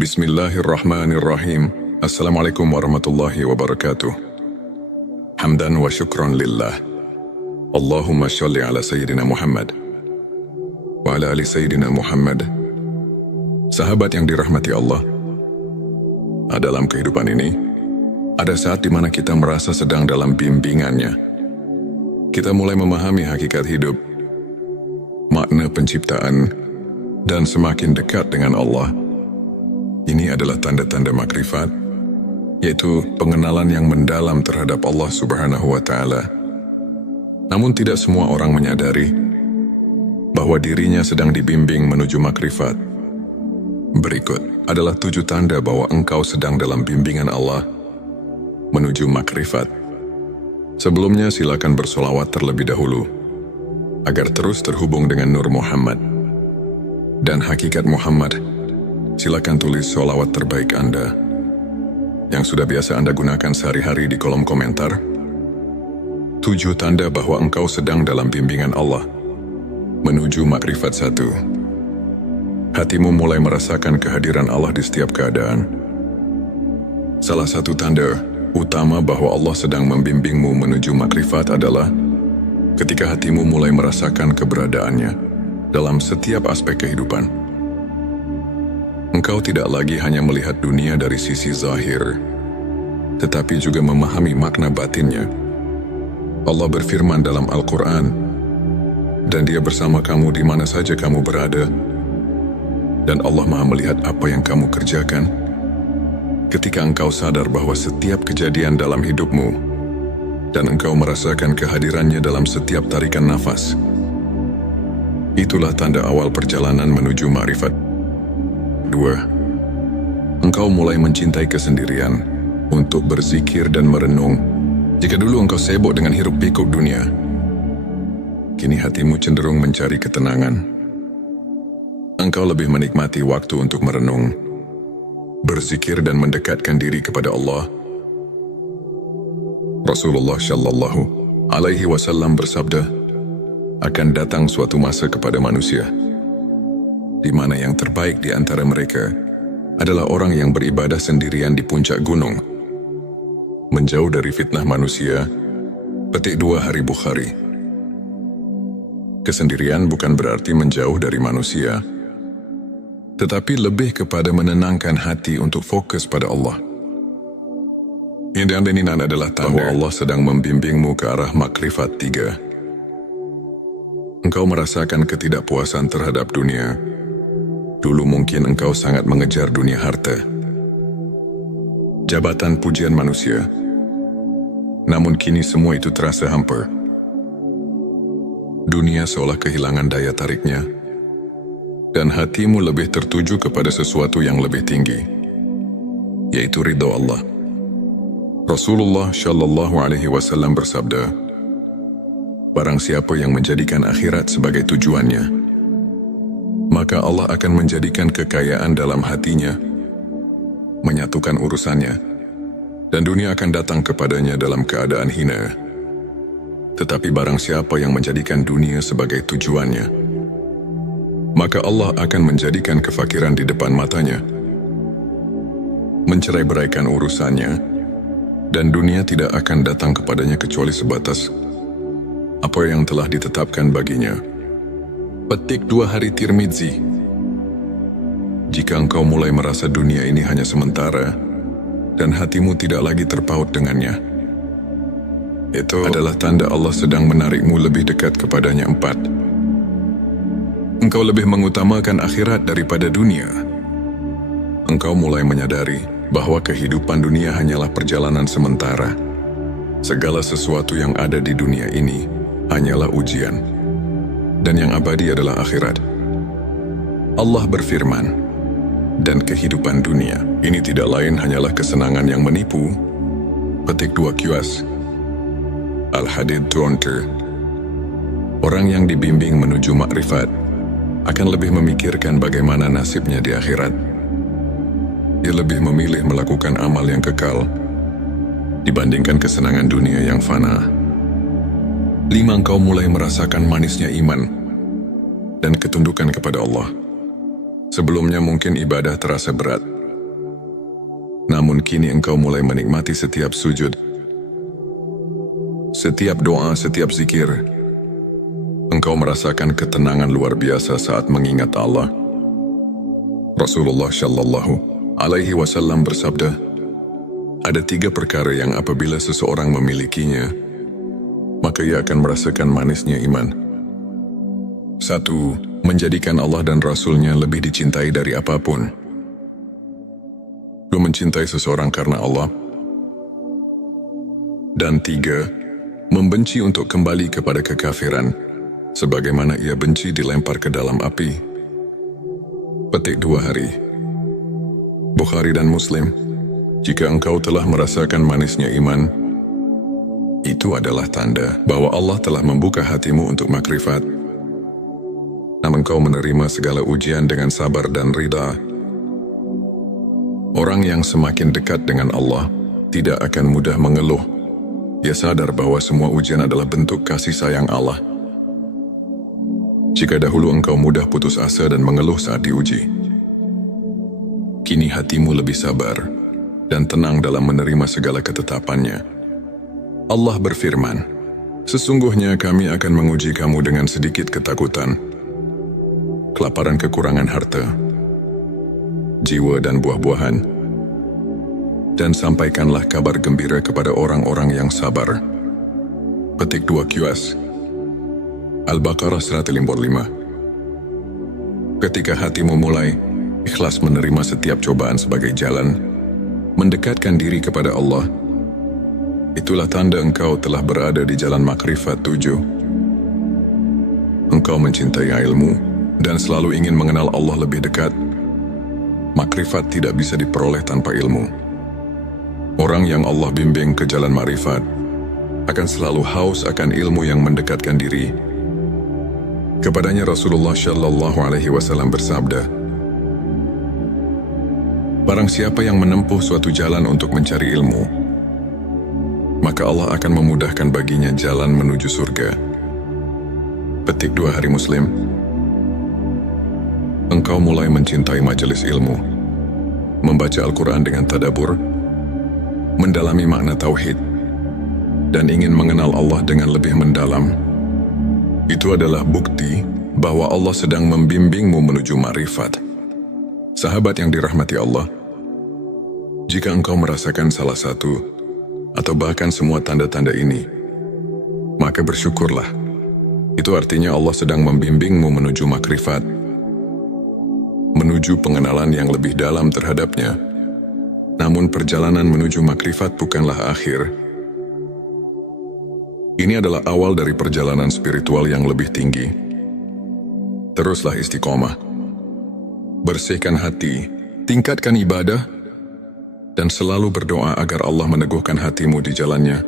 Bismillahirrahmanirrahim. Assalamualaikum warahmatullahi wabarakatuh. Hamdan wa syukran lillah. Allahumma sholli ala Sayyidina Muhammad wa ala ali Sayyidina Muhammad. Sahabat yang dirahmati Allah, dalam kehidupan ini, ada saat di mana kita merasa sedang dalam bimbingannya. Kita mulai memahami hakikat hidup, makna penciptaan, dan semakin dekat dengan Allah. Ini adalah tanda-tanda makrifat, yaitu pengenalan yang mendalam terhadap Allah Subhanahu wa Ta'ala. Namun tidak semua orang menyadari bahwa dirinya sedang dibimbing menuju makrifat. Berikut adalah 7 tanda bahwa engkau sedang dalam bimbingan Allah menuju makrifat. Sebelumnya silakan bersolawat terlebih dahulu agar terus terhubung dengan Nur Muhammad dan hakikat Muhammad. Silakan tulis sholawat terbaik Anda yang sudah biasa Anda gunakan sehari-hari di kolom komentar. 7 tanda bahwa engkau sedang dalam bimbingan Allah menuju makrifat 1. Hatimu mulai merasakan kehadiran Allah di setiap keadaan. Salah satu tanda utama bahwa Allah sedang membimbingmu menuju makrifat adalah ketika hatimu mulai merasakan keberadaannya dalam setiap aspek kehidupan. Engkau tidak lagi hanya melihat dunia dari sisi zahir, tetapi juga memahami makna batinnya. Allah berfirman dalam Al-Quran, dan Dia bersama kamu di mana saja kamu berada, dan Allah Maha melihat apa yang kamu kerjakan. Ketika engkau sadar bahwa setiap kejadian dalam hidupmu, dan engkau merasakan kehadirannya dalam setiap tarikan nafas, itulah tanda awal perjalanan menuju makrifat. 2. Engkau mulai mencintai kesendirian untuk berzikir dan merenung. Jika dulu engkau sibuk dengan hiruk-pikuk dunia, kini hatimu cenderung mencari ketenangan. Engkau lebih menikmati waktu untuk merenung, berzikir dan mendekatkan diri kepada Allah. Rasulullah Shallallahu Alaihi Wasallam bersabda, akan datang suatu masa kepada manusia di mana yang terbaik di antara mereka adalah orang yang beribadah sendirian di puncak gunung, menjauh dari fitnah manusia. Petik 2 Hari Bukhari. Kesendirian bukan berarti menjauh dari manusia, tetapi lebih kepada menenangkan hati untuk fokus pada Allah. Ini adalah tanda Allah sedang membimbingmu ke arah makrifat 3. Engkau merasakan ketidakpuasan terhadap dunia. Dulu mungkin engkau sangat mengejar dunia harta, jabatan, pujian manusia. Namun kini semua itu terasa hampa. Dunia seolah kehilangan daya tariknya, dan hatimu lebih tertuju kepada sesuatu yang lebih tinggi, yaitu ridha Allah. Rasulullah Shallallahu Alaihi Wasallam bersabda, barang siapa yang menjadikan akhirat sebagai tujuannya, maka Allah akan menjadikan kekayaan dalam hatinya, menyatukan urusannya, dan dunia akan datang kepadanya dalam keadaan hina. Tetapi barang siapa yang menjadikan dunia sebagai tujuannya, maka Allah akan menjadikan kefakiran di depan matanya, mencerai-beraikan urusannya, dan dunia tidak akan datang kepadanya kecuali sebatas apa yang telah ditetapkan baginya. Petik 2 Hari Tirmidzi. Jika engkau mulai merasa dunia ini hanya sementara, dan hatimu tidak lagi terpaut dengannya, itu adalah tanda Allah sedang menarikmu lebih dekat kepadanya. 4. Engkau lebih mengutamakan akhirat daripada dunia. Engkau mulai menyadari bahwa kehidupan dunia hanyalah perjalanan sementara. Segala sesuatu yang ada di dunia ini hanyalah ujian, dan yang abadi adalah akhirat. Allah berfirman, dan kehidupan dunia ini tidak lain hanyalah kesenangan yang menipu. Petik 2 QS. Al-Hadid 20. Orang yang dibimbing menuju makrifat akan lebih memikirkan bagaimana nasibnya di akhirat. Dia lebih memilih melakukan amal yang kekal dibandingkan kesenangan dunia yang fana. 5. Engkau mulai merasakan manisnya iman dan ketundukan kepada Allah. Sebelumnya mungkin ibadah terasa berat, Namun kini engkau mulai menikmati setiap sujud, setiap doa, setiap zikir. Engkau merasakan ketenangan luar biasa saat mengingat Allah. Rasulullah Shallallahu Alaihi Wasallam bersabda, ada 3 perkara yang apabila seseorang memilikinya, maka ia akan merasakan manisnya iman. 1. Menjadikan Allah dan Rasul-Nya lebih dicintai dari apapun. 2. Mencintai seseorang karena Allah. Dan 3. Membenci untuk kembali kepada kekafiran, sebagaimana ia benci dilempar ke dalam api. Petik 2 hari. Bukhari dan Muslim. Jika engkau telah merasakan manisnya iman, itu adalah tanda bahwa Allah telah membuka hatimu untuk makrifat. Namun engkau menerima segala ujian dengan sabar dan ridha. Orang yang semakin dekat dengan Allah tidak akan mudah mengeluh. Ia sadar bahwa semua ujian adalah bentuk kasih sayang Allah. Jika dahulu engkau mudah putus asa dan mengeluh saat diuji, kini hatimu lebih sabar dan tenang dalam menerima segala ketetapannya. Allah berfirman, sesungguhnya kami akan menguji kamu dengan sedikit ketakutan, kelaparan, kekurangan harta, jiwa dan buah-buahan, dan sampaikanlah kabar gembira kepada orang-orang yang sabar. Petik 2 QS Al-Baqarah 155. Ketika hatimu mulai ikhlas menerima setiap cobaan sebagai jalan mendekatkan diri kepada Allah, itulah tanda engkau telah berada di jalan makrifat 7. Engkau mencintai ilmu dan selalu ingin mengenal Allah lebih dekat. Makrifat tidak bisa diperoleh tanpa ilmu. Orang yang Allah bimbing ke jalan makrifat akan selalu haus akan ilmu yang mendekatkan diri. Kepadanya Rasulullah Shallallahu Alaihi Wasallam bersabda, barang siapa yang menempuh suatu jalan untuk mencari ilmu, maka Allah akan memudahkan baginya jalan menuju surga. Petik 2 hari Muslim. Engkau mulai mencintai majelis ilmu, membaca Al-Quran dengan tadabbur, mendalami makna tauhid, dan ingin mengenal Allah dengan lebih mendalam. Itu adalah bukti bahwa Allah sedang membimbingmu menuju ma'rifat. Sahabat yang dirahmati Allah, jika engkau merasakan salah satu atau bahkan semua tanda-tanda ini, maka bersyukurlah. Itu artinya Allah sedang membimbingmu menuju makrifat, menuju pengenalan yang lebih dalam terhadapnya. Namun perjalanan menuju makrifat bukanlah akhir. Ini adalah awal dari perjalanan spiritual yang lebih tinggi. Teruslah istiqomah. Bersihkan hati, tingkatkan ibadah, dan selalu berdoa agar Allah meneguhkan hatimu di jalannya.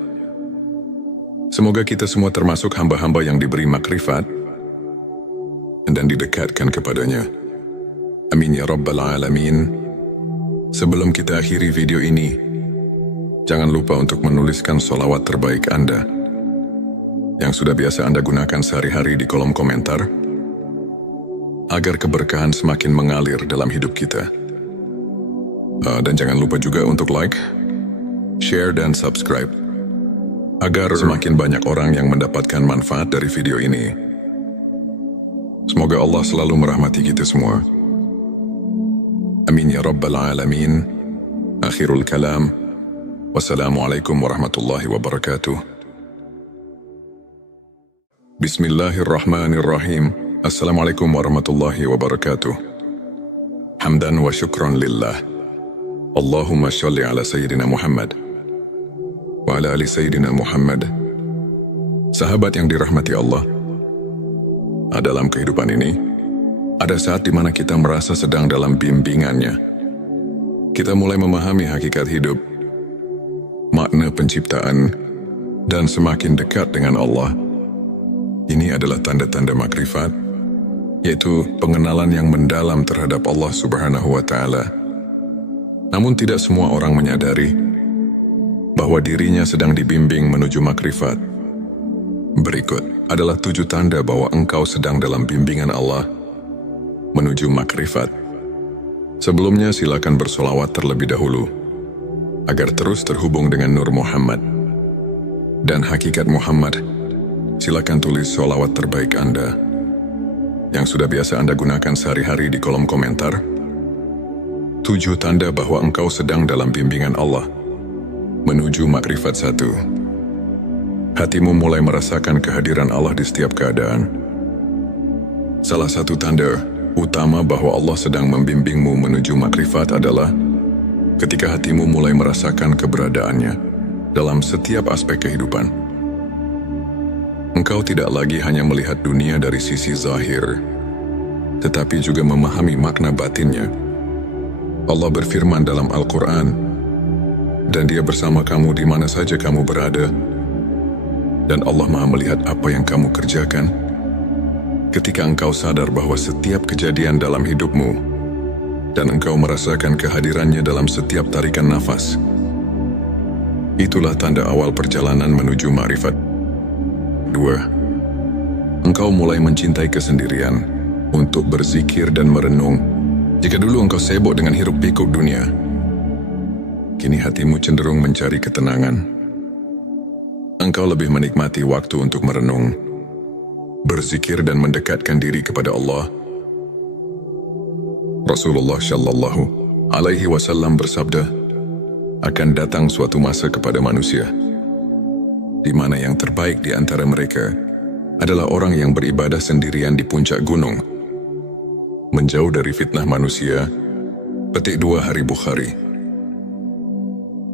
Semoga kita semua termasuk hamba-hamba yang diberi makrifat dan didekatkan kepadanya. Amin ya Rabbal Alamin. Sebelum kita akhiri video ini, jangan lupa untuk menuliskan sholawat terbaik Anda yang sudah biasa Anda gunakan sehari-hari di kolom komentar, agar keberkahan semakin mengalir dalam hidup kita. Dan jangan lupa juga untuk like, share, dan subscribe, agar semakin banyak orang yang mendapatkan manfaat dari video ini. Semoga Allah selalu merahmati kita semua. Amin ya Rabbal Alamin. Akhirul kalam. Wassalamualaikum warahmatullahi wabarakatuh. Bismillahirrahmanirrahim. Assalamualaikum warahmatullahi wabarakatuh. Hamdan wa syukran lillah. Allahumma sholli ala Sayyidina Muhammad wa ala ali Sayyidina Muhammad. Sahabat yang dirahmati Allah, dalam kehidupan ini, ada saat di mana kita merasa sedang dalam bimbingannya. Kita mulai memahami hakikat hidup, makna penciptaan, dan semakin dekat dengan Allah. Ini adalah tanda-tanda makrifat, yaitu pengenalan yang mendalam terhadap Allah Subhanahu wa Ta'ala. Namun tidak semua orang menyadari bahwa dirinya sedang dibimbing menuju makrifat. Berikut adalah 7 tanda bahwa engkau sedang dalam bimbingan Allah menuju makrifat. Sebelumnya silakan bersolawat terlebih dahulu agar terus terhubung dengan Nur Muhammad dan hakikat Muhammad, silakan tulis sholawat terbaik Anda yang sudah biasa Anda gunakan sehari-hari di kolom komentar. 7 tanda bahwa engkau sedang dalam bimbingan Allah menuju makrifat 1. Hatimu mulai merasakan kehadiran Allah di setiap keadaan. Salah satu tanda utama bahwa Allah sedang membimbingmu menuju makrifat adalah ketika hatimu mulai merasakan keberadaannya dalam setiap aspek kehidupan. Engkau tidak lagi hanya melihat dunia dari sisi zahir, tetapi juga memahami makna batinnya. Allah berfirman dalam Al-Quran, dan Dia bersama kamu di mana saja kamu berada, dan Allah Maha melihat apa yang kamu kerjakan. Ketika engkau sadar bahwa setiap kejadian dalam hidupmu, dan engkau merasakan kehadirannya dalam setiap tarikan nafas, itulah tanda awal perjalanan menuju makrifat. 2. Engkau mulai mencintai kesendirian untuk berzikir dan merenung. Jika dulu engkau sibuk dengan hiruk-pikuk dunia, kini hatimu cenderung mencari ketenangan. Engkau lebih menikmati waktu untuk merenung, berzikir dan mendekatkan diri kepada Allah. Rasulullah Shallallahu Alaihi Wasallam bersabda, akan datang suatu masa kepada manusia di mana yang terbaik di antara mereka adalah orang yang beribadah sendirian di puncak gunung, menjauh dari fitnah manusia. Petik 2 Hari Bukhari.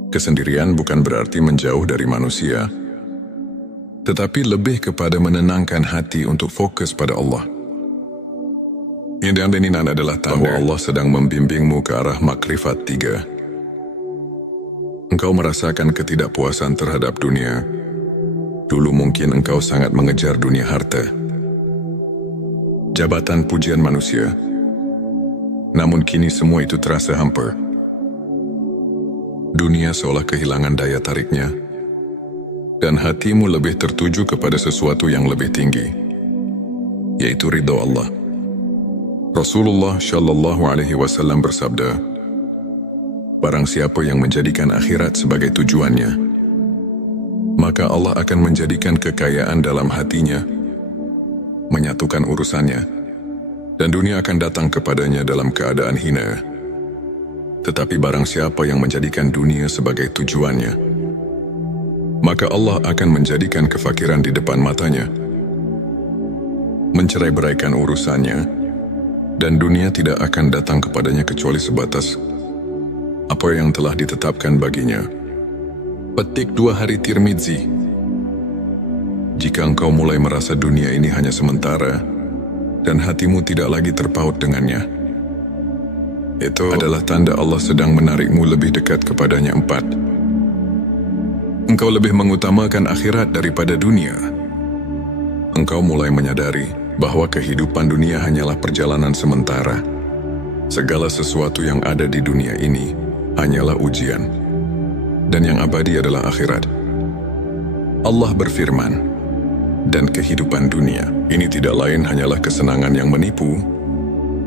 Kesendirian bukan berarti menjauh dari manusia, tetapi lebih kepada menenangkan hati untuk fokus pada Allah. Yang diaminin adalah tahu Allah sedang membimbingmu ke arah makrifat 3. Engkau merasakan ketidakpuasan terhadap dunia. Dulu mungkin engkau sangat mengejar dunia harta, jabatan, pujian manusia. Namun kini semua itu terasa hampa. Dunia seolah kehilangan daya tariknya, dan hatimu lebih tertuju kepada sesuatu yang lebih tinggi, yaitu ridha Allah. Rasulullah Shallallahu Alaihi Wasallam bersabda, barang siapa yang menjadikan akhirat sebagai tujuannya, maka Allah akan menjadikan kekayaan dalam hatinya, menyatukan urusannya, dan dunia akan datang kepadanya dalam keadaan hina. Tetapi barang siapa yang menjadikan dunia sebagai tujuannya, maka Allah akan menjadikan kefakiran di depan matanya, mencerai-beraikan urusannya, dan dunia tidak akan datang kepadanya kecuali sebatas apa yang telah ditetapkan baginya. Petik 2 Hari Tirmidzi. Jika engkau mulai merasa dunia ini hanya sementara, dan hatimu tidak lagi terpaut dengannya, itu adalah tanda Allah sedang menarikmu lebih dekat kepadanya. 4. Engkau lebih mengutamakan akhirat daripada dunia. Engkau mulai menyadari bahwa kehidupan dunia hanyalah perjalanan sementara. Segala sesuatu yang ada di dunia ini hanyalah ujian, dan yang abadi adalah akhirat. Allah berfirman, dan kehidupan dunia ini tidak lain hanyalah kesenangan yang menipu.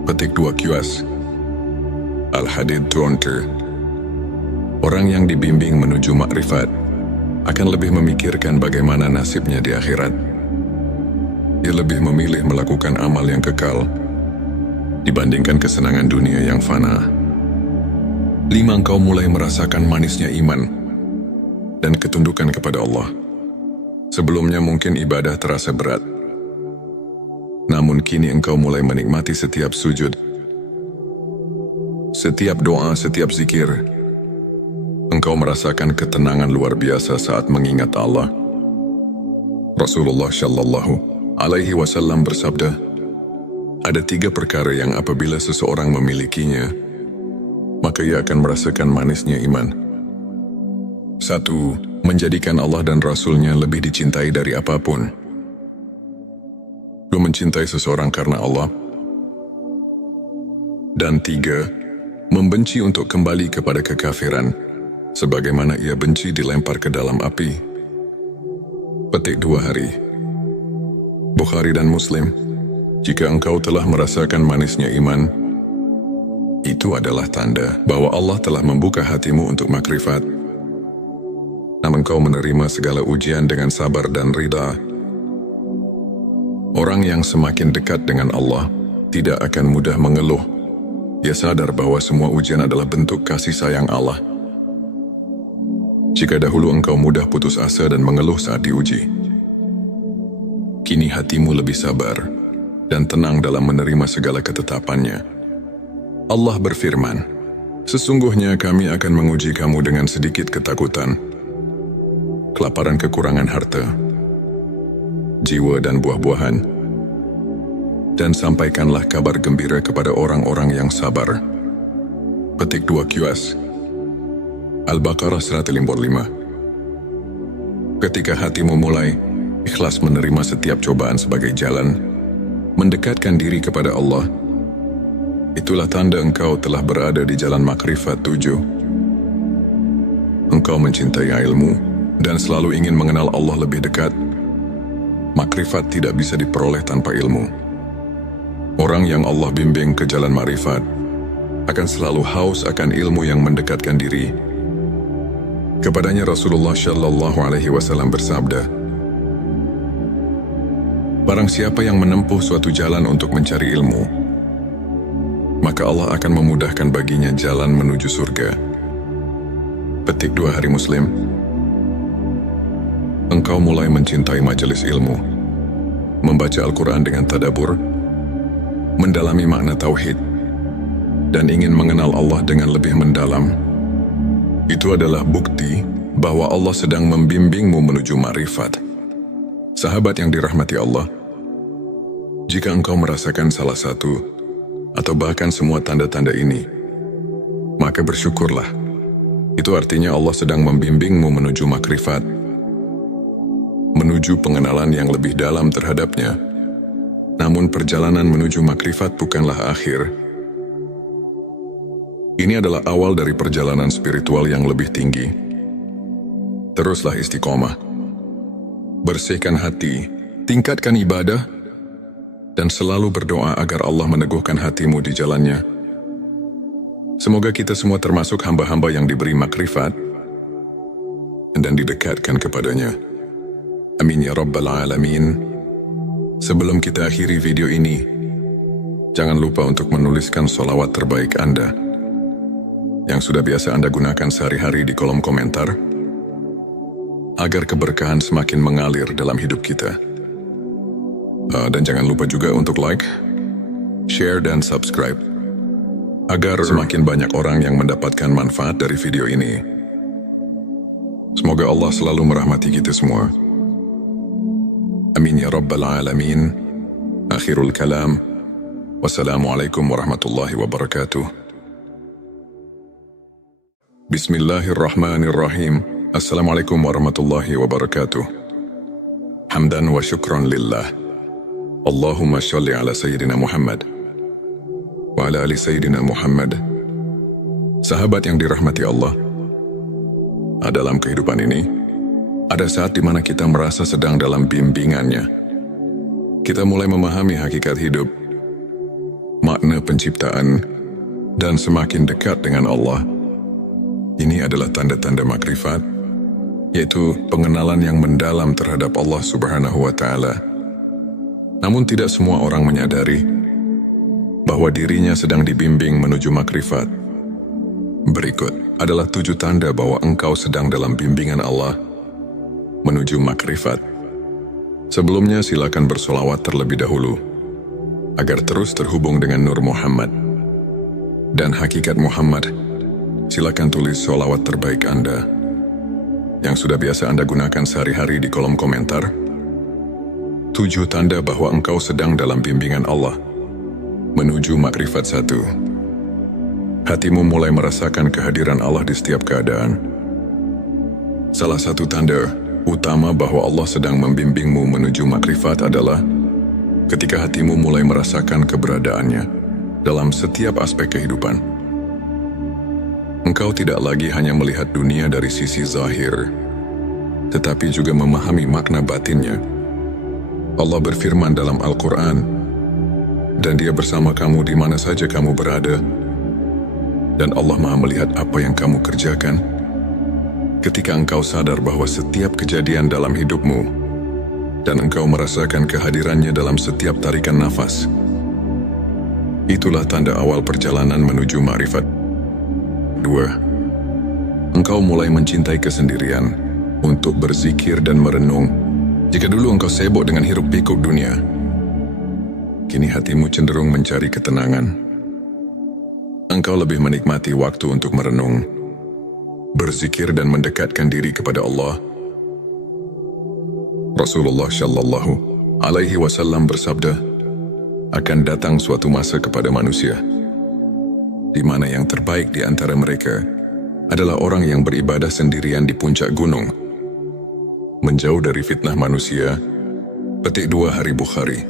Petik 2 QS. Al-Hadid 20. Orang yang dibimbing menuju makrifat akan lebih memikirkan bagaimana nasibnya di akhirat. Dia lebih memilih melakukan amal yang kekal dibandingkan kesenangan dunia yang fana. 5. Engkau mulai merasakan manisnya iman dan ketundukan kepada Allah. Sebelumnya mungkin ibadah terasa berat, namun kini engkau mulai menikmati setiap sujud, setiap doa, setiap zikir. Engkau merasakan ketenangan luar biasa saat mengingat Allah. Rasulullah Shallallahu Alaihi Wasallam bersabda, ada 3 perkara yang apabila seseorang memilikinya, maka ia akan merasakan manisnya iman. 1. Menjadikan Allah dan Rasul-Nya lebih dicintai dari apapun. 2. Mencintai seseorang karena Allah. Dan 3. Membenci untuk kembali kepada kekafiran, sebagaimana ia benci dilempar ke dalam api. Petik 2 Hari. Bukhari dan Muslim. Jika engkau telah merasakan manisnya iman, Itu adalah tanda bahwa Allah telah membuka hatimu untuk makrifat. Namun kau menerima segala ujian dengan sabar dan ridha. Orang yang semakin dekat dengan Allah tidak akan mudah mengeluh. Dia sadar bahwa semua ujian adalah bentuk kasih sayang Allah. Jika dahulu engkau mudah putus asa dan mengeluh saat diuji, kini hatimu lebih sabar dan tenang dalam menerima segala ketetapannya. Allah berfirman, "Sesungguhnya kami akan menguji kamu dengan sedikit ketakutan, kelaparan kekurangan harta, jiwa dan buah-buahan, dan sampaikanlah kabar gembira kepada orang-orang yang sabar." Petik 2 QS Al-Baqarah 155. Ketika hatimu mulai ikhlas menerima setiap cobaan sebagai jalan mendekatkan diri kepada Allah, itulah tanda engkau telah berada di jalan makrifat 7. Engkau mencintai ilmu dan selalu ingin mengenal Allah lebih dekat. Makrifat tidak bisa diperoleh tanpa ilmu. Orang yang Allah bimbing ke jalan makrifat akan selalu haus akan ilmu yang mendekatkan diri. Kepadanya Rasulullah Shallallahu Alaihi Wasallam bersabda, "Barang siapa yang menempuh suatu jalan untuk mencari ilmu, maka Allah akan memudahkan baginya jalan menuju surga." Petik 2 Hari Muslim. Engkau mulai mencintai majelis ilmu, membaca Al-Quran dengan tadabbur, mendalami makna tauhid, dan ingin mengenal Allah dengan lebih mendalam. Itu adalah bukti bahwa Allah sedang membimbingmu menuju ma'rifat. Sahabat yang dirahmati Allah, jika engkau merasakan salah satu atau bahkan semua tanda-tanda ini, maka bersyukurlah. Itu artinya Allah sedang membimbingmu menuju makrifat, menuju pengenalan yang lebih dalam terhadapnya. Namun perjalanan menuju makrifat bukanlah akhir. Ini adalah awal dari perjalanan spiritual yang lebih tinggi. Teruslah istiqomah. Bersihkan hati, tingkatkan ibadah, dan selalu berdoa agar Allah meneguhkan hatimu di jalannya. Semoga kita semua termasuk hamba-hamba yang diberi makrifat dan didekatkan kepadanya. Amin ya Rabbal Alamin. Sebelum kita akhiri video ini, jangan lupa untuk menuliskan sholawat terbaik Anda yang sudah biasa Anda gunakan sehari-hari di kolom komentar, agar keberkahan semakin mengalir dalam hidup kita. Dan jangan lupa juga untuk like, share, dan subscribe, agar semakin banyak orang yang mendapatkan manfaat dari video ini. Semoga Allah selalu merahmati kita semua. Amin ya Rabbal Alamin. Akhirul kalam. Wassalamualaikum warahmatullahi wabarakatuh. Bismillahirrahmanirrahim. Assalamualaikum warahmatullahi wabarakatuh. Hamdan wa syukran lillah. Allahumma sholli ala Sayyidina Muhammad wa ala ali Sayyidina Muhammad. Sahabat yang dirahmati Allah, dalam kehidupan ini, ada saat di mana kita merasa sedang dalam bimbingannya. Kita mulai memahami hakikat hidup, makna penciptaan, dan semakin dekat dengan Allah. Ini adalah tanda-tanda makrifat, yaitu pengenalan yang mendalam terhadap Allah Subhanahu wa Ta'ala. Namun tidak semua orang menyadari bahwa dirinya sedang dibimbing menuju makrifat. Berikut adalah 7 tanda bahwa engkau sedang dalam bimbingan Allah menuju makrifat. Sebelumnya silakan bersolawat terlebih dahulu, agar terus terhubung dengan Nur Muhammad dan hakikat Muhammad. Silakan tulis sholawat terbaik Anda yang sudah biasa Anda gunakan sehari-hari di kolom komentar. 7 tanda bahwa engkau sedang dalam bimbingan Allah menuju makrifat 1. Hatimu mulai merasakan kehadiran Allah di setiap keadaan. Salah satu tanda utama bahwa Allah sedang membimbingmu menuju makrifat adalah ketika hatimu mulai merasakan keberadaannya dalam setiap aspek kehidupan. Engkau tidak lagi hanya melihat dunia dari sisi zahir, tetapi juga memahami makna batinnya. Allah berfirman dalam Al-Quran, "Dan Dia bersama kamu di mana saja kamu berada, Dan Allah Maha melihat apa yang kamu kerjakan. Ketika engkau sadar bahwa setiap kejadian dalam hidupmu dan engkau merasakan kehadirannya dalam setiap tarikan nafas, itulah tanda awal perjalanan menuju ma'rifat. 2. Engkau mulai mencintai kesendirian untuk berzikir dan merenung. Jika dulu engkau sibuk dengan hiruk-pikuk dunia, kini hatimu cenderung mencari ketenangan. Engkau lebih menikmati waktu untuk merenung, berzikir dan mendekatkan diri kepada Allah. Rasulullah Shallallahu Alaihi Wasallam bersabda, akan datang suatu masa kepada manusia, di mana yang terbaik di antara mereka adalah orang yang beribadah sendirian di puncak gunung, menjauh dari fitnah manusia. Petik 2 Hari Bukhari.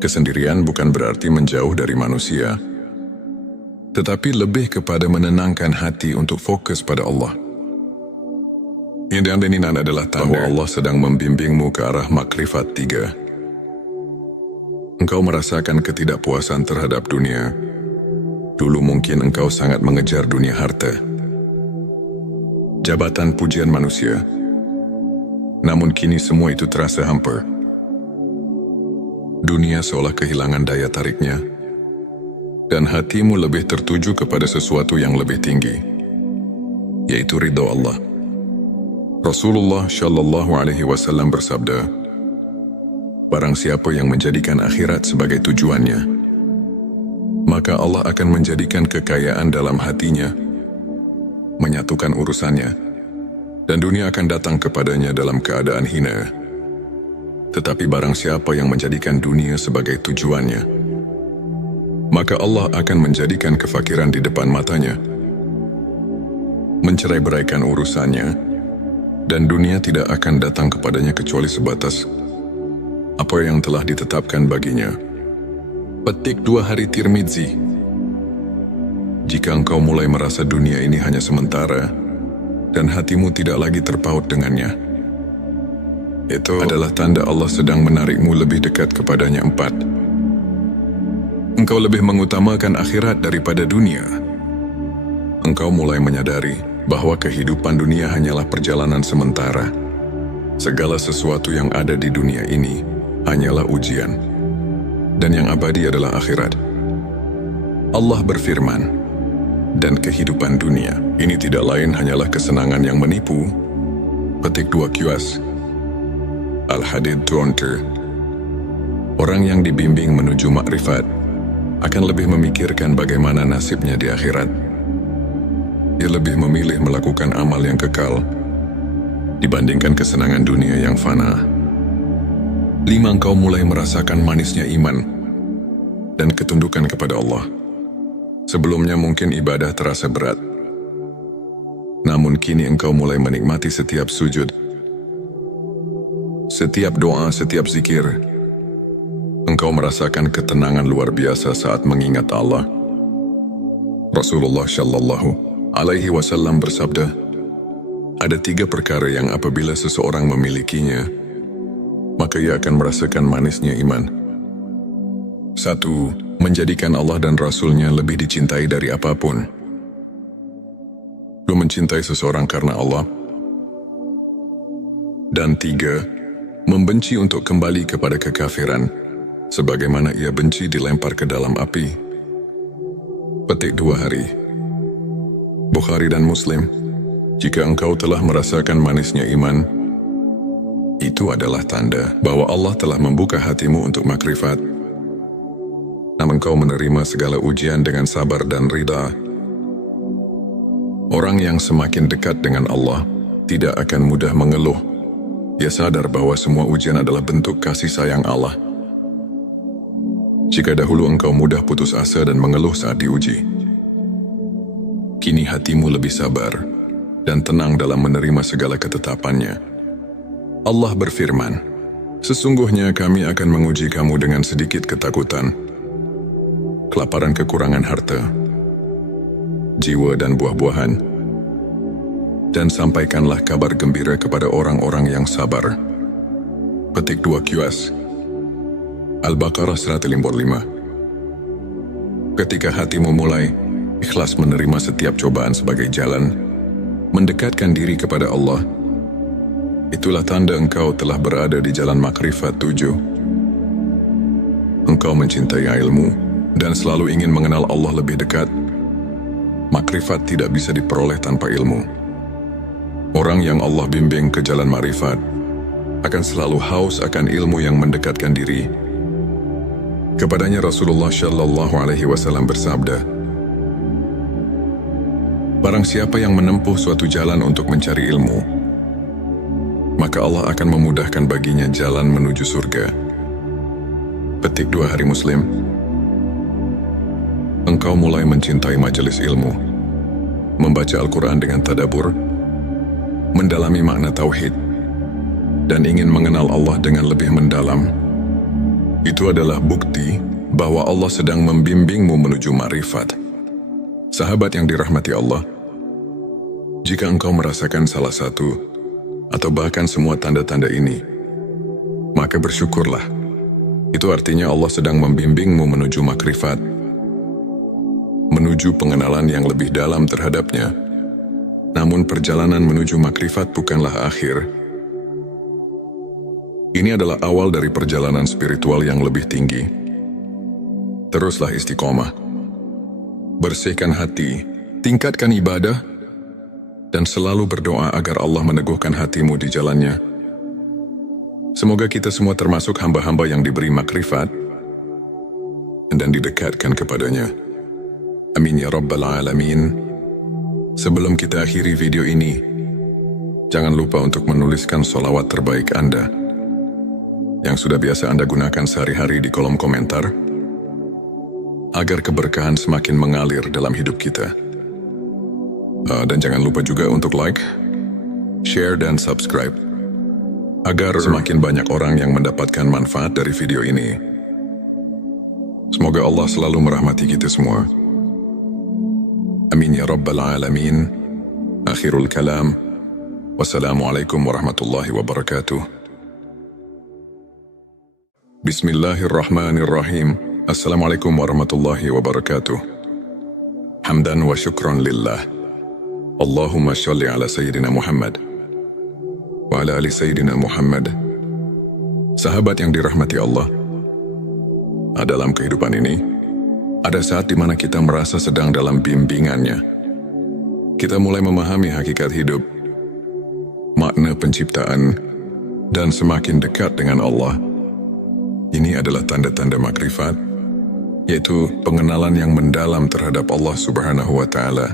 Kesendirian bukan berarti menjauh dari manusia, tetapi lebih kepada menenangkan hati untuk fokus pada Allah. Yang ini adalah tanda Allah sedang membimbingmu ke arah makrifat 3. Engkau merasakan ketidakpuasan terhadap dunia. Dulu mungkin engkau sangat mengejar dunia harta, jabatan, pujian manusia. Namun kini semua itu terasa hampa. Dunia seolah kehilangan daya tariknya, dan hatimu lebih tertuju kepada sesuatu yang lebih tinggi, yaitu ridha Allah. Rasulullah Shallallahu Alaihi Wasallam bersabda, barang siapa yang menjadikan akhirat sebagai tujuannya, maka Allah akan menjadikan kekayaan dalam hatinya, menyatukan urusannya, dan dunia akan datang kepadanya dalam keadaan hina. Tetapi barang siapa yang menjadikan dunia sebagai tujuannya, maka Allah akan menjadikan kefakiran di depan matanya, mencerai-beraikan urusannya, dan dunia tidak akan datang kepadanya kecuali sebatas apa yang telah ditetapkan baginya. Petik 2 Hari Tirmidzi. Jika engkau mulai merasa dunia ini hanya sementara, dan hatimu tidak lagi terpaut dengannya, itu adalah tanda Allah sedang menarikmu lebih dekat kepadanya. 4. Engkau lebih mengutamakan akhirat daripada dunia. Engkau mulai menyadari bahwa kehidupan dunia hanyalah perjalanan sementara. Segala sesuatu yang ada di dunia ini hanyalah ujian, dan yang abadi adalah akhirat. Allah berfirman, dan kehidupan dunia ini tidak lain hanyalah kesenangan yang menipu. Petik 2 QS Al-Hadid 20. Orang yang dibimbing menuju makrifat akan lebih memikirkan bagaimana nasibnya di akhirat. Dia lebih memilih melakukan amal yang kekal dibandingkan kesenangan dunia yang fana. 5. Engkau mulai merasakan manisnya iman dan ketundukan kepada Allah. Sebelumnya mungkin ibadah terasa berat, namun kini engkau mulai menikmati setiap sujud, setiap doa, setiap zikir. Engkau merasakan ketenangan luar biasa saat mengingat Allah. Rasulullah Shallallahu Alaihi Wasallam bersabda, ada 3 perkara yang apabila seseorang memilikinya, maka ia akan merasakan manisnya iman. 1. Menjadikan Allah dan Rasul-Nya lebih dicintai dari apapun. 2. Mencintai seseorang karena Allah. Dan 3. Membenci untuk kembali kepada kekafiran, sebagaimana ia benci dilempar ke dalam api. Petik 2 Hari Bukhari dan Muslim. Jika engkau telah merasakan manisnya iman, itu adalah tanda bahwa Allah telah membuka hatimu untuk makrifat. Namun engkau menerima segala ujian dengan sabar dan ridha. Orang yang semakin dekat dengan Allah tidak akan mudah mengeluh. Dia sadar bahwa semua ujian adalah bentuk kasih sayang Allah. Jika dahulu engkau mudah putus asa dan mengeluh saat diuji, kini hatimu lebih sabar dan tenang dalam menerima segala ketetapannya. Allah berfirman, sesungguhnya kami akan menguji kamu dengan sedikit ketakutan, kelaparan, kekurangan harta, jiwa dan buah-buahan, dan sampaikanlah kabar gembira kepada orang-orang yang sabar. Petik 2 QS Al-Baqarah 155. Ketika hatimu mulai ikhlas menerima setiap cobaan sebagai jalan mendekatkan diri kepada Allah, itulah tanda engkau telah berada di jalan makrifat 7. Engkau mencintai ilmu dan selalu ingin mengenal Allah lebih dekat. Makrifat tidak bisa diperoleh tanpa ilmu. Orang yang Allah bimbing ke jalan makrifat akan selalu haus akan ilmu yang mendekatkan diri. Kepadanya Rasulullah Shallallahu Alaihi Wasallam bersabda, barang siapa yang menempuh suatu jalan untuk mencari ilmu, maka Allah akan memudahkan baginya jalan menuju surga. Petik 2 Hari Muslim. Engkau mulai mencintai majelis ilmu, membaca Al-Quran dengan tadabbur, mendalami makna tauhid, dan ingin mengenal Allah dengan lebih mendalam. Itu adalah bukti bahwa Allah sedang membimbingmu menuju ma'rifat. Sahabat yang dirahmati Allah, jika engkau merasakan salah satu atau bahkan semua tanda-tanda ini, maka bersyukurlah. Itu artinya Allah sedang membimbingmu menuju makrifat, menuju pengenalan yang lebih dalam terhadapnya. Namun perjalanan menuju makrifat bukanlah akhir. Ini adalah awal dari perjalanan spiritual yang lebih tinggi. Teruslah istiqomah. Bersihkan hati, tingkatkan ibadah, dan selalu berdoa agar Allah meneguhkan hatimu di jalannya. Semoga kita semua termasuk hamba-hamba yang diberi makrifat dan didekatkan kepadanya. Amin ya Rabbal Alamin. Sebelum kita akhiri video ini, jangan lupa untuk menuliskan sholawat terbaik Anda yang sudah biasa Anda gunakan sehari-hari di kolom komentar, agar keberkahan semakin mengalir dalam hidup kita. Dan jangan lupa juga untuk like, share, dan subscribe, agar semakin banyak orang yang mendapatkan manfaat dari video ini. Semoga Allah selalu merahmati kita semua. Amin ya Rabbal Alamin. Akhirul kalam. Wassalamualaikum warahmatullahi wabarakatuh. Bismillahirrahmanirrahim. Assalamualaikum warahmatullahi wabarakatuh. Hamdan wa syukran lillah. Allahumma sholli ala Sayyidina Muhammad wa ala ali Sayyidina Muhammad. Sahabat yang dirahmati Allah, dalam kehidupan ini, ada saat di mana kita merasa sedang dalam bimbingannya. Kita mulai memahami hakikat hidup, makna penciptaan, dan semakin dekat dengan Allah. Ini adalah tanda-tanda makrifat, yaitu pengenalan yang mendalam terhadap Allah Subhanahu wa Ta'ala.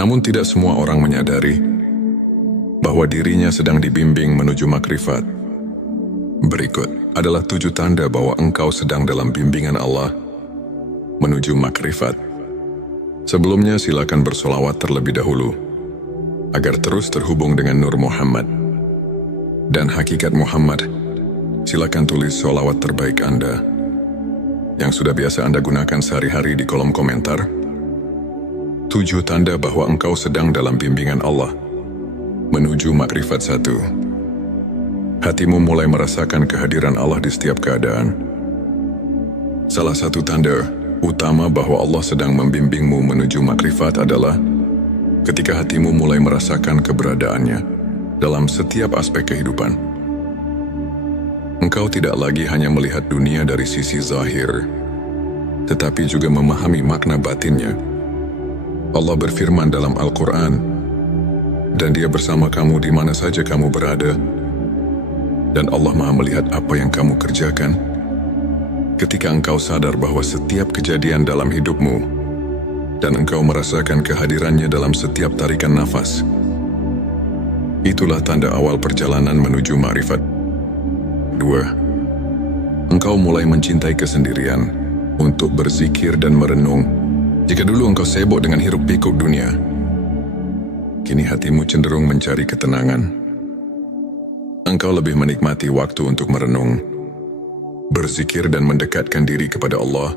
Namun tidak semua orang menyadari bahwa dirinya sedang dibimbing menuju makrifat. Berikut adalah 7 tanda bahwa engkau sedang dalam bimbingan Allah menuju makrifat. Sebelumnya silakan bersolawat terlebih dahulu, agar terus terhubung dengan Nur Muhammad dan hakikat Muhammad. Silakan tulis solawat terbaik Anda yang sudah biasa Anda gunakan sehari-hari di kolom komentar. 7 tanda bahwa engkau sedang dalam bimbingan Allah menuju makrifat 1. Hatimu mulai merasakan kehadiran Allah di setiap keadaan. Salah satu tanda utama bahwa Allah sedang membimbingmu menuju makrifat adalah ketika hatimu mulai merasakan keberadaannya dalam setiap aspek kehidupan. Engkau tidak lagi hanya melihat dunia dari sisi zahir, tetapi juga memahami makna batinnya. Allah berfirman dalam Al-Quran, dan Dia bersama kamu di mana saja kamu berada, dan Allah Maha melihat apa yang kamu kerjakan. Ketika engkau sadar bahwa setiap kejadian dalam hidupmu, dan engkau merasakan kehadirannya dalam setiap tarikan nafas, itulah tanda awal perjalanan menuju ma'rifat. 2. Engkau mulai mencintai kesendirian untuk berzikir dan merenung. Jika dulu engkau sibuk dengan hiruk-pikuk dunia, kini hatimu cenderung mencari ketenangan. Engkau lebih menikmati waktu untuk merenung, berzikir, dan mendekatkan diri kepada Allah.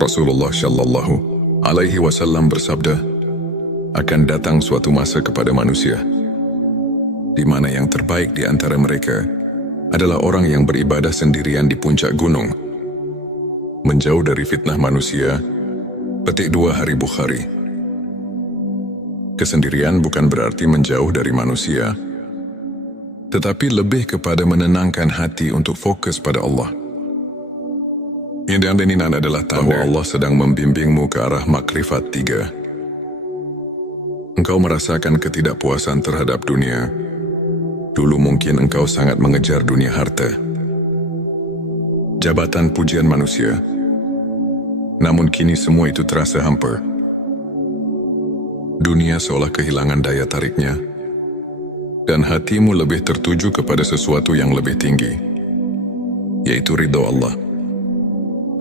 Rasulullah Shallallahu Alaihi Wasallam bersabda, akan datang suatu masa kepada manusia di mana yang terbaik di antara mereka adalah orang yang beribadah sendirian di puncak gunung, menjauh dari fitnah manusia Petik 2 Hari Bukhari. Kesendirian bukan berarti menjauh dari manusia, tetapi lebih kepada menenangkan hati untuk fokus pada Allah. Yang diaminin adalah bahwa Allah sedang membimbingmu ke arah makrifat 3. Engkau merasakan ketidakpuasan terhadap dunia. Dulu mungkin engkau sangat mengejar dunia harta, jabatan, pujian manusia. Namun kini semua itu terasa hampa. Dunia seolah kehilangan daya tariknya, dan hatimu lebih tertuju kepada sesuatu yang lebih tinggi, yaitu ridha Allah.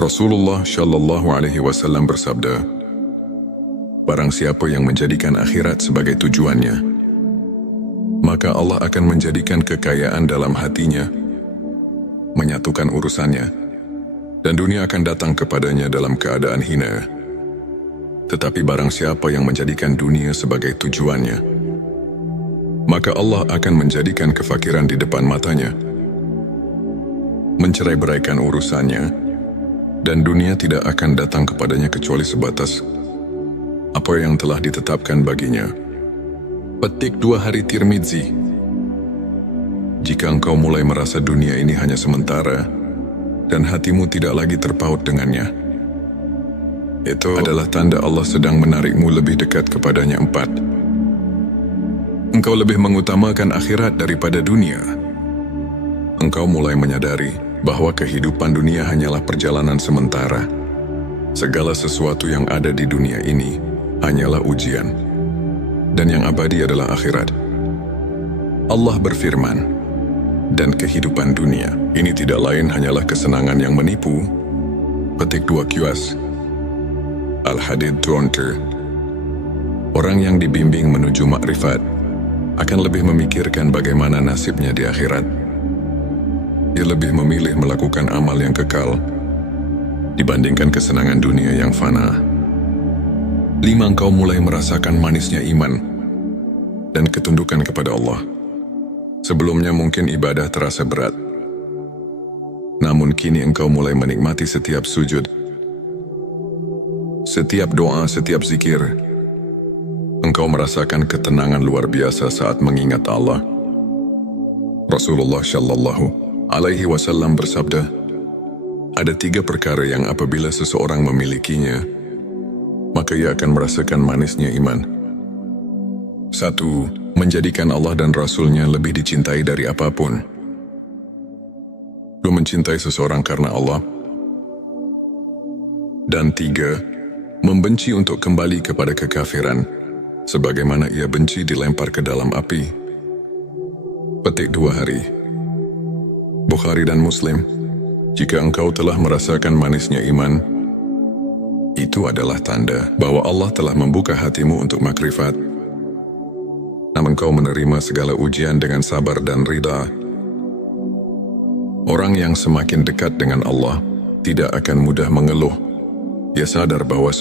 Rasulullah Shallallahu Alaihi Wasallam bersabda, barang siapa yang menjadikan akhirat sebagai tujuannya, maka Allah akan menjadikan kekayaan dalam hatinya, menyatukan urusannya, dan dunia akan datang kepadanya dalam keadaan hina. Tetapi barang siapa yang menjadikan dunia sebagai tujuannya, maka Allah akan menjadikan kefakiran di depan matanya, mencerai-beraikan urusannya, dan dunia tidak akan datang kepadanya kecuali sebatas apa yang telah ditetapkan baginya. Petik 2 Hari Tirmidzi. Jika engkau mulai merasa dunia ini hanya sementara, dan hatimu tidak lagi terpaut dengannya, itu adalah tanda Allah sedang menarikmu lebih dekat kepadanya. 4. Engkau lebih mengutamakan akhirat daripada dunia. Engkau mulai menyadari bahwa kehidupan dunia hanyalah perjalanan sementara. Segala sesuatu yang ada di dunia ini hanyalah ujian, dan yang abadi adalah akhirat. Allah berfirman, dan kehidupan dunia ini tidak lain hanyalah kesenangan yang menipu. Petik 2 QS. Al-Hadid 20. Orang yang dibimbing menuju makrifat akan lebih memikirkan bagaimana nasibnya di akhirat. Dia lebih memilih melakukan amal yang kekal dibandingkan kesenangan dunia yang fana. 5. Engkau mulai merasakan manisnya iman dan ketundukan kepada Allah. Sebelumnya mungkin ibadah terasa berat, namun kini engkau mulai menikmati setiap sujud, setiap doa, setiap zikir. Engkau merasakan ketenangan luar biasa saat mengingat Allah. Rasulullah Shallallahu Alaihi Wasallam bersabda, ada 3 perkara yang apabila seseorang memilikinya, maka ia akan merasakan manisnya iman. 1. Menjadikan Allah dan Rasul-Nya lebih dicintai dari apapun. 2. Mencintai seseorang karena Allah. Dan 3. Membenci untuk kembali kepada kekafiran, sebagaimana ia benci dilempar ke dalam api. Petik 2 Hari. Bukhari dan Muslim. Jika engkau telah merasakan manisnya iman, itu adalah tanda bahwa Allah telah membuka hatimu untuk makrifat. Namun engkau menerima segala ujian dengan sabar dan ridha. Orang yang semakin dekat dengan Allah tidak akan mudah mengeluh. Ia sadar bahwa